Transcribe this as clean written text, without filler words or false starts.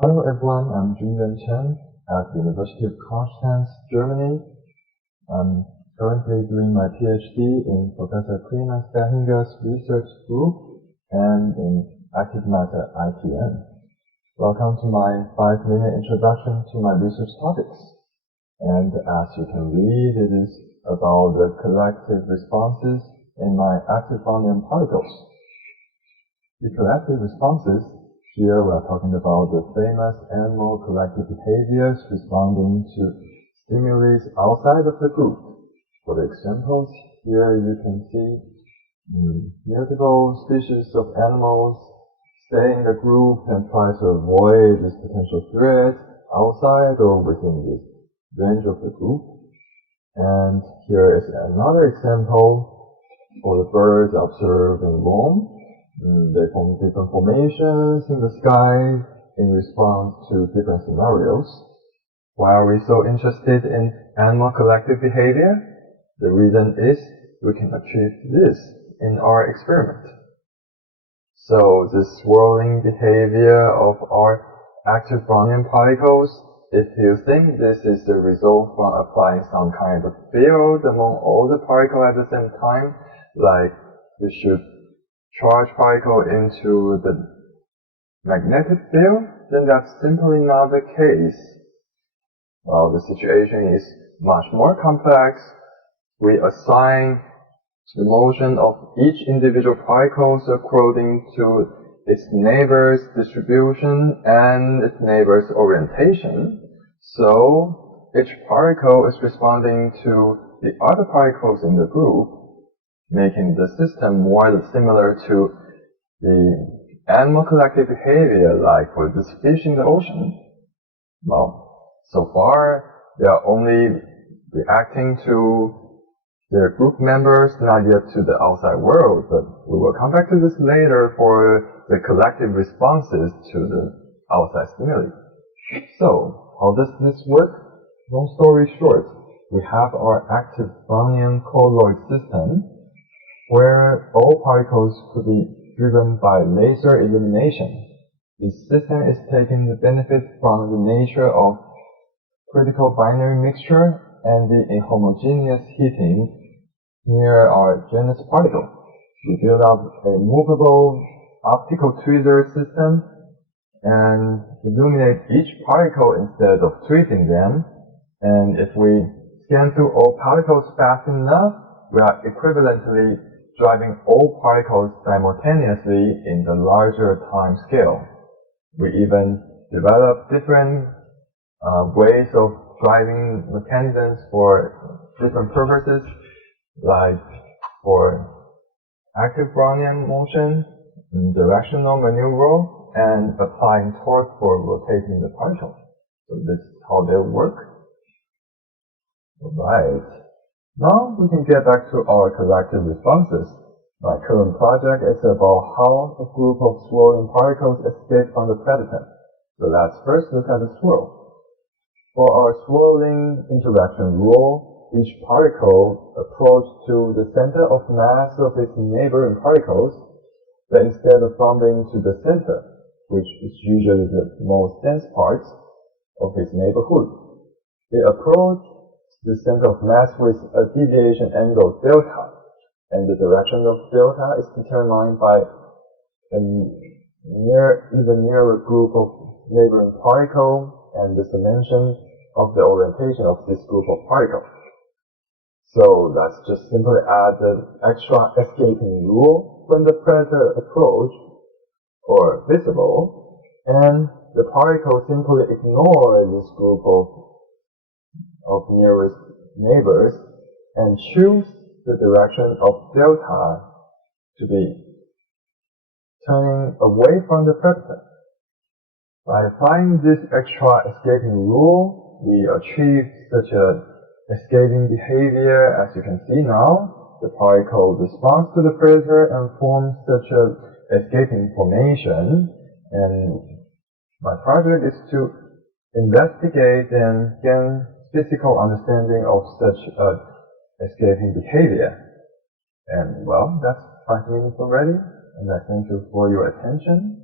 Hello everyone, I'm Chen at the University of Konstanz, Germany. I'm currently doing my PhD in Professor Clemens Dahinger's research group and in ActiveMatter ITN. Welcome to my 5-minute introduction to my research topics. And as you can read, it is about the collective responses in my active Brownian particles. The collective responses, here we are talking about the famous animal collective behaviors responding to stimuli outside of the group. For the examples, here you can see multiple species of animals stay in the group and try to avoid this potential threat outside or within this range of the group. And here is another example for the birds observed in Rome. They form different formations in the sky in response to different scenarios. Why are we so interested in animal collective behavior? The reason is we can achieve this in our experiment. So this swirling behavior of our active Brownian particles, if you think this is the result from applying some kind of field among all the particles at the same time, like we should charge particle into the magnetic field, then that's simply not the case. Well, the situation is much more complex. We assign the motion of each individual particles according to its neighbor's distribution and its neighbor's orientation. So each particle is responding to the other particles in the group, making the system more similar to the animal collective behavior like for this fish in the ocean. Well, so far they are only reacting to their group members, not yet to the outside world, but we will come back to this later for the collective responses to the outside stimuli. So, how does this work? Long story short, we have our active Brownian colloid system, where all particles could be driven by laser illumination. This system is taking the benefit from the nature of critical binary mixture and the inhomogeneous heating near our genus particle. We build up a movable optical tweezer system and illuminate each particle instead of tweezing them. And if we scan through all particles fast enough, we are equivalently driving all particles simultaneously in the larger time scale. We even develop different ways of driving mechanisms for different purposes, like for active Brownian motion, directional maneuver, and applying torque for rotating the particle. So this is how they work. Alright. Now we can get back to our collective responses. My current project is about how a group of swirling particles escape from the predator. So let's first look at the swirl. For our swirling interaction rule, each particle approaches to the center of mass of its neighboring particles, but instead of bumping to the center, which is usually the most dense part of its neighborhood, it approaches the center of mass with a deviation angle delta, and the direction of delta is determined by a even nearer group of neighboring particles and the dimension of the orientation of this group of particles. So let's just simply add the extra escaping rule when the predator approach or visible, and the particle simply ignore this group of nearest neighbors and choose the direction of delta to be turning away from the predator. By applying this extra escaping rule, we achieve such a escaping behavior as you can see now. The particle responds to the predator and forms such a escaping formation, and my project is to investigate and gain physical understanding of such escaping behavior. And well, that's 5 minutes already, and I thank you for your attention.